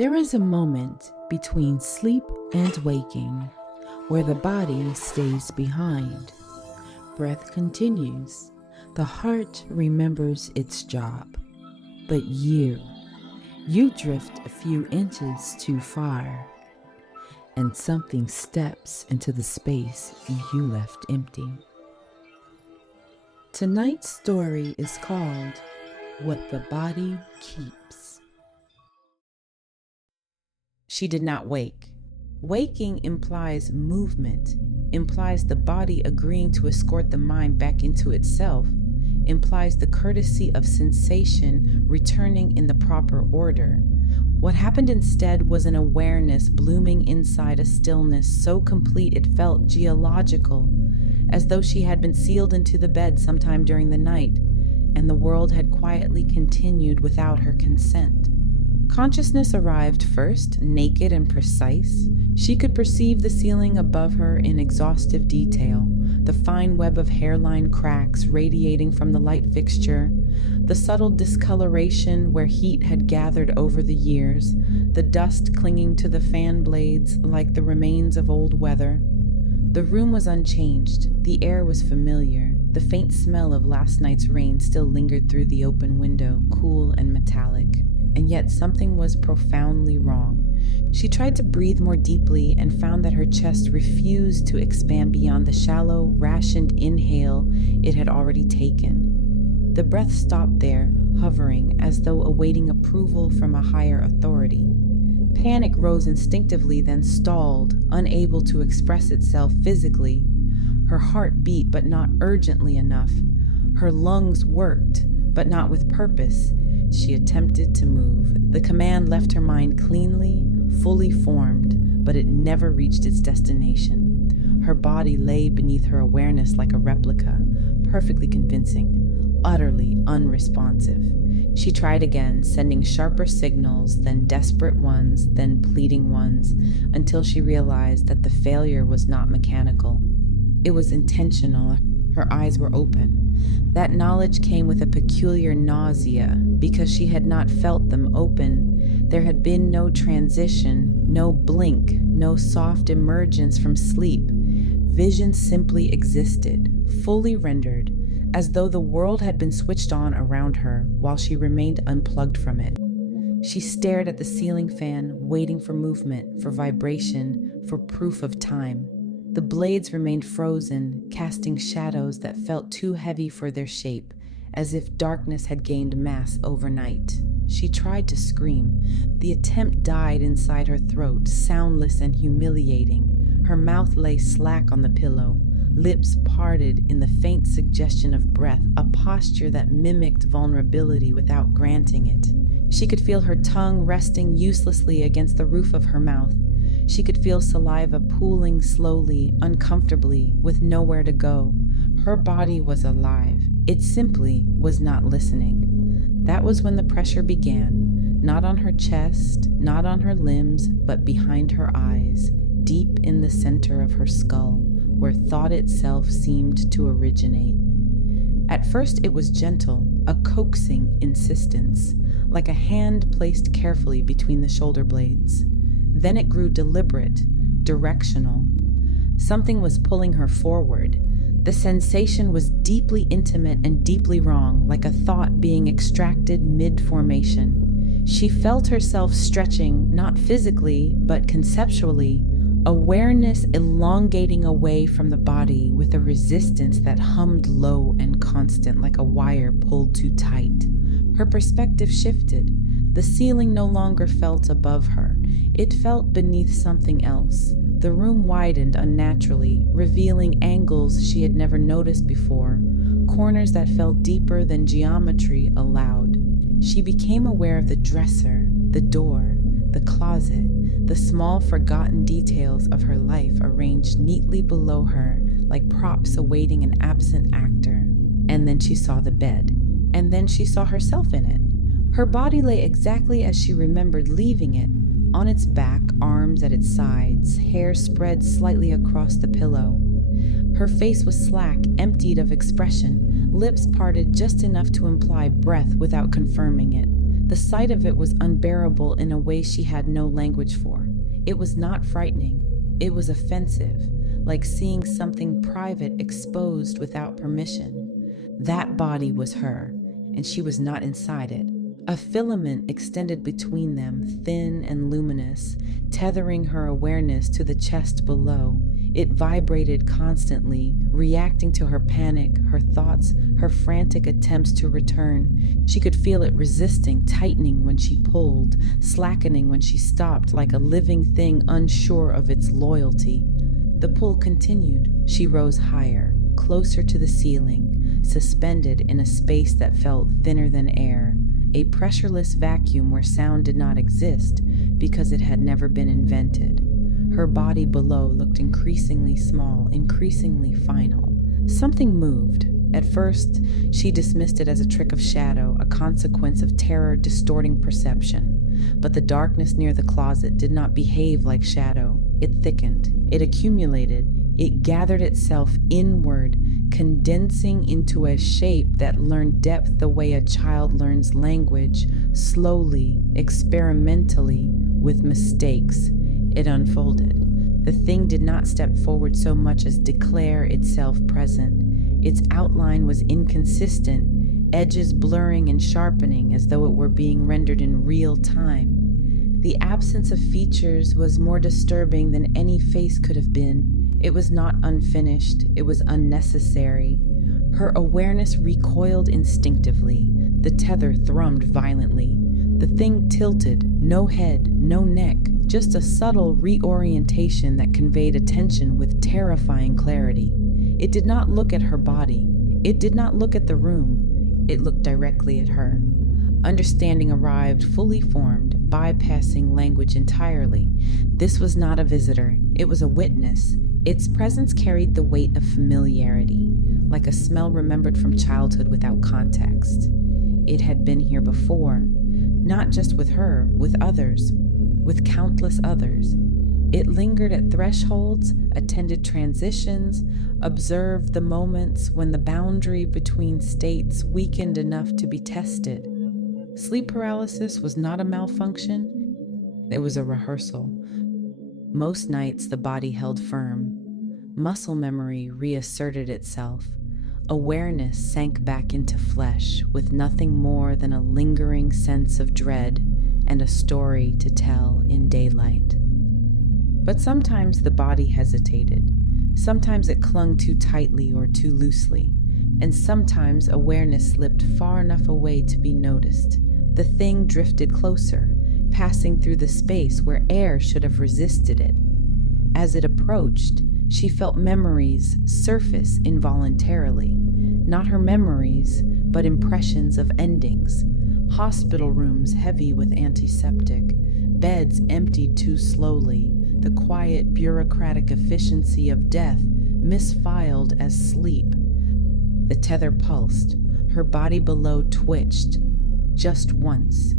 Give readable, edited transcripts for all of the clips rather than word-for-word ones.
There is a moment between sleep and waking where the body stays behind. Breath continues. The heart remembers its job. But you drift a few inches too far, and something steps into the space you left empty. Tonight's story is called What the Body Keeps. She did not wake. Waking implies movement, implies the body agreeing to escort the mind back into itself, implies the courtesy of sensation returning in the proper order. What happened instead was an awareness blooming inside a stillness so complete it felt geological, as though she had been sealed into the bed sometime during the night, and the world had quietly continued without her consent. Consciousness arrived first, naked and precise. She could perceive the ceiling above her in exhaustive detail, the fine web of hairline cracks radiating from the light fixture, the subtle discoloration where heat had gathered over the years, the dust clinging to the fan blades like the remains of old weather. The room was unchanged. The air was familiar. The faint smell of last night's rain still lingered through the open window, cool and metallic. And yet something was profoundly wrong. She tried to breathe more deeply and found that her chest refused to expand beyond the shallow, rationed inhale it had already taken. The breath stopped there, hovering as though awaiting approval from a higher authority. Panic rose instinctively, then stalled, unable to express itself physically. Her heart beat, but not urgently enough. Her lungs worked, but not with purpose. She attempted to move. The command left her mind cleanly, fully formed, but it never reached its destination. Her body lay beneath her awareness like a replica, perfectly convincing, utterly unresponsive. She tried again, sending sharper signals, then desperate ones, then pleading ones, until she realized that the failure was not mechanical. It was intentional. Her eyes were open. That knowledge came with a peculiar nausea, because she had not felt them open. There had been no transition, no blink, no soft emergence from sleep. Vision simply existed, fully rendered, as though the world had been switched on around her while she remained unplugged from it. She stared at the ceiling fan, waiting for movement, for vibration, for proof of time. The blades remained frozen, casting shadows that felt too heavy for their shape, as if darkness had gained mass overnight. She tried to scream. The attempt died inside her throat, soundless and humiliating. Her mouth lay slack on the pillow, lips parted in the faint suggestion of breath, a posture that mimicked vulnerability without granting it. She could feel her tongue resting uselessly against the roof of her mouth. She could feel saliva pooling slowly, uncomfortably, with nowhere to go. Her body was alive. It simply was not listening. That was when the pressure began, not on her chest, not on her limbs, but behind her eyes, deep in the center of her skull, where thought itself seemed to originate. At first it was gentle, a coaxing insistence, like a hand placed carefully between the shoulder blades. Then it grew deliberate, directional. Something was pulling her forward. The sensation was deeply intimate and deeply wrong, like a thought being extracted mid-formation. She felt herself stretching, not physically, but conceptually, awareness elongating away from the body with a resistance that hummed low and constant like a wire pulled too tight. Her perspective shifted. The ceiling no longer felt above her. It felt beneath something else. The room widened unnaturally, revealing angles she had never noticed before, corners that felt deeper than geometry allowed. She became aware of the dresser, the door, the closet, the small forgotten details of her life arranged neatly below her like props awaiting an absent actor. And then she saw the bed. And then she saw herself in it. Her body lay exactly as she remembered leaving it, on its back, arms at its sides, hair spread slightly across the pillow. Her face was slack, emptied of expression, lips parted just enough to imply breath without confirming it. The sight of it was unbearable in a way she had no language for. It was not frightening, it was offensive, like seeing something private exposed without permission. That body was her, and she was not inside it. A filament extended between them, thin and luminous, tethering her awareness to the chest below. It vibrated constantly, reacting to her panic, her thoughts, her frantic attempts to return. She could feel it resisting, tightening when she pulled, slackening when she stopped, like a living thing unsure of its loyalty. The pull continued. She rose higher, closer to the ceiling, suspended in a space that felt thinner than air, a pressureless vacuum where sound did not exist because it had never been invented. Her body below looked increasingly small, increasingly final. Something moved. At first, she dismissed it as a trick of shadow, a consequence of terror distorting perception. But the darkness near the closet did not behave like shadow. It thickened. It accumulated. It gathered itself inward, condensing into a shape that learned depth the way a child learns language, slowly, experimentally, with mistakes. It unfolded. The thing did not step forward so much as declare itself present. Its outline was inconsistent, edges blurring and sharpening as though it were being rendered in real time. The absence of features was more disturbing than any face could have been. It was not unfinished, it was unnecessary. Her awareness recoiled instinctively. The tether thrummed violently. The thing tilted, no head, no neck, just a subtle reorientation that conveyed attention with terrifying clarity. It did not look at her body. It did not look at the room. It looked directly at her. Understanding arrived fully formed, bypassing language entirely. This was not a visitor. It was a witness. Its presence carried the weight of familiarity, like a smell remembered from childhood without context. It had been here before, not just with her, with others, with countless others. It lingered at thresholds, attended transitions, observed the moments when the boundary between states weakened enough to be tested. Sleep paralysis was not a malfunction, it was a rehearsal. Most nights the body held firm. Muscle memory reasserted itself. Awareness sank back into flesh with nothing more than a lingering sense of dread and a story to tell in daylight. But sometimes the body hesitated. Sometimes it clung too tightly or too loosely. And sometimes awareness slipped far enough away to be noticed. The thing drifted closer, passing through the space where air should have resisted it. As it approached, she felt memories surface involuntarily. Not her memories, but impressions of endings. Hospital rooms heavy with antiseptic, beds emptied too slowly, the quiet bureaucratic efficiency of death misfiled as sleep. The tether pulsed. Her body below twitched. Just once.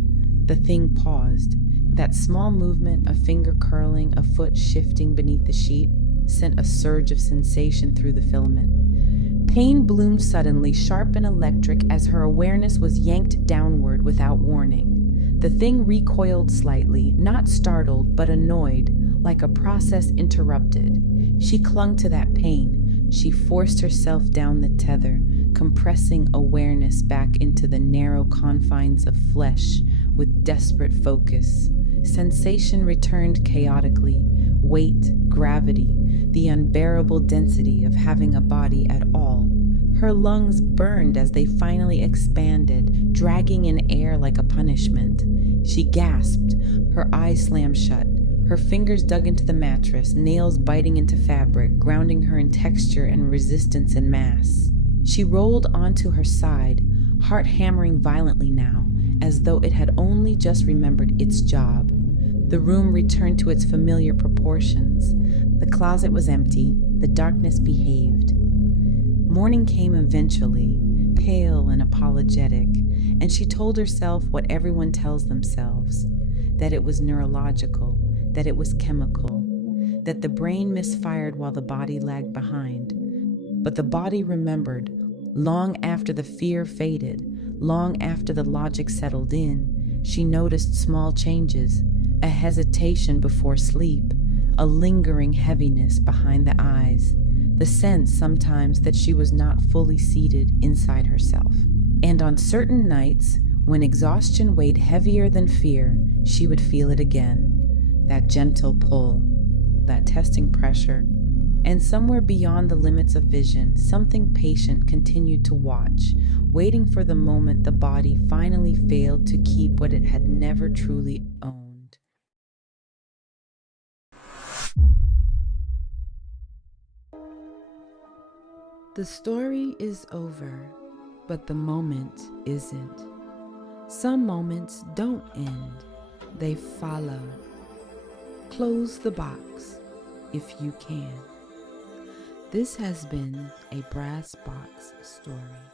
The thing paused. That small movement, a finger curling, a foot shifting beneath the sheet, sent a surge of sensation through the filament. Pain bloomed suddenly, sharp and electric, as her awareness was yanked downward without warning. The thing recoiled slightly, not startled, but annoyed, like a process interrupted. She clung to that pain. She forced herself down the tether, compressing awareness back into the narrow confines of flesh with desperate focus. Sensation returned chaotically. Weight, gravity, the unbearable density of having a body at all. Her lungs burned as they finally expanded, dragging in air like a punishment. She gasped, her eyes slammed shut. Her fingers dug into the mattress, nails biting into fabric, grounding her in texture and resistance and mass. She rolled onto her side, heart hammering violently now, as though it had only just remembered its job. The room returned to its familiar proportions. The closet was empty. The darkness behaved. Morning came eventually, pale and apologetic, and she told herself what everyone tells themselves, that it was neurological, that it was chemical, that the brain misfired while the body lagged behind. But the body remembered, long after the fear faded, long after the logic settled in. She noticed small changes, a hesitation before sleep, a lingering heaviness behind the eyes, the sense sometimes that she was not fully seated inside herself. And on certain nights, when exhaustion weighed heavier than fear, she would feel it again, that gentle pull, that testing pressure. And somewhere beyond the limits of vision, something patient continued to watch, waiting for the moment the body finally failed to keep what it had never truly owned. The story is over, but the moment isn't. Some moments don't end, they follow. Close the box if you can. This has been a Brass Box story.